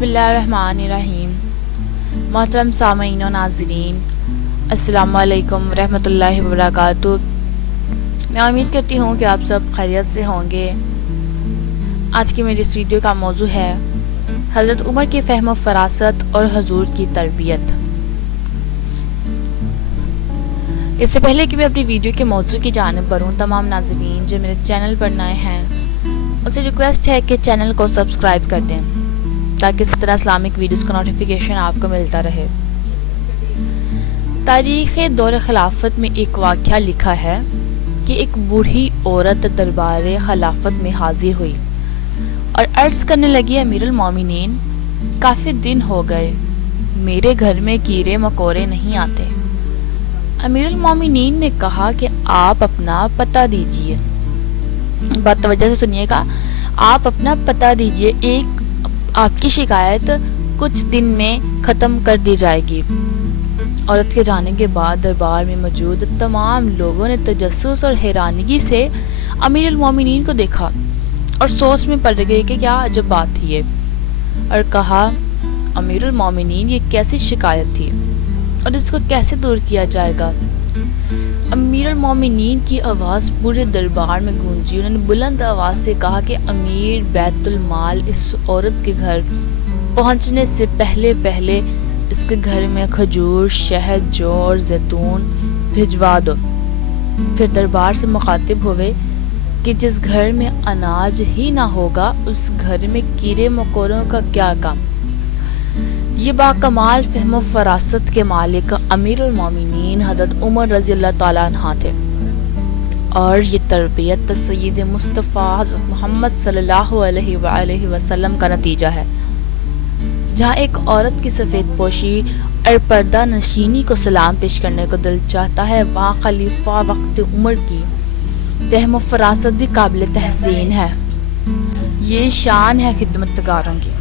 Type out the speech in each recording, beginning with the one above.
बिस्मिल्लाहिर्रहमानिर्रहीम। मोहतरम सामईन और नाज़रीन, अस्सलामु अलैकुम रहमतुल्लाहि व बरकातुहू। मैं उम्मीद करती हूँ कि आप सब खैरियत से होंगे। आज की मेरी इस वीडियो का मौजू है हज़रत उमर की फ़हम फ़रासत और हुज़ूर की तरबियत। इससे पहले कि मैं अपनी वीडियो के मौजू की जानिब बढ़ूँ, तमाम नाज़रीन जो मेरे चैनल पर नए हैं उनसे रिक्वेस्ट है कि चैनल को सब्सक्राइब कर दें ताकि इस तरह इस्लामिक वीडियोस का नोटिफिकेशन आपको मिलता रहे। तारीख़ दौर खिलाफत में एक वाक़या लिखा है कि एक बूढ़ी औरत दरबार खिलाफत में हाजिर हुई और अर्ज़ करने लगी, अमीरुल मोमिनीन, काफ़ी दिन हो गए मेरे घर में कीड़े मकोड़े नहीं आते। अमीरुल मोमिनीन ने कहा कि आप अपना पता दीजिए। बात तवज्जो से सुनिएगा, आप अपना पता दीजिए, एक आपकी शिकायत कुछ दिन में ख़त्म कर दी जाएगी। औरत के जाने के बाद दरबार में मौजूद तमाम लोगों ने तजस्सुस और हैरानगी से अमीरुल मोमिनीन को देखा और सोच में पड़ गए कि क्या अजब बात थी ये, और कहा, अमीरुल मोमिनीन, ये कैसी शिकायत थी और इसको कैसे दूर किया जाएगा। अमीरुल मोमिनीन की आवाज़ पूरे दरबार में गूंजी। उन्होंने बुलंद आवाज़ से कहा कि अमीर बैतुल माल इस औरत के घर पहुंचने से पहले पहले इसके घर में खजूर, शहद, जौ और जैतून भिजवा दो। फिर दरबार से मुखातिब हुए कि जिस घर में अनाज ही ना होगा उस घर में कीड़े मकोड़ों का क्या काम। ये बाकमाल फ़हम फ़रासत के मालिक अमीरुल मोमिनीन हज़रत उमर रज़ी अल्लाह ताला अन्हा थे, और ये तरबियत सय्यद मुस्तफ़ा हज़रत मोहम्मद सल्लल्लाहु अलैहि वसल्लम का नतीजा है। जहाँ एक औरत की सफ़ेद पोशी और पर्दा नशीनी को सलाम पेश करने को दिल चाहता है, वहाँ खलीफा वक्त उमर की फ़हम फ़रासत भी काबिल तहसीन है। ये शान है खिदमतगारों की,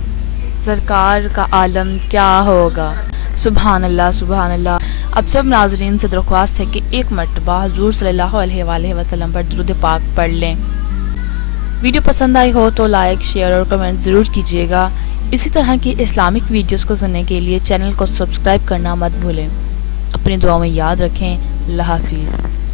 सरकार का आलम क्या होगा। सुभान अल्लाह, सुभान अल्लाह। अब सब नाजरीन से दरख्वास्त है कि एक मरतबा हुज़ूर सल्लल्लाहु अलैहि वसल्लम पर दुरूद पाक पढ़ लें। वीडियो पसंद आई हो तो लाइक, शेयर और कमेंट ज़रूर कीजिएगा। इसी तरह की इस्लामिक वीडियोस को सुनने के लिए चैनल को सब्सक्राइब करना मत भूलें। अपनी दुआ में याद रखें। अल्लाह हाफ़िज़।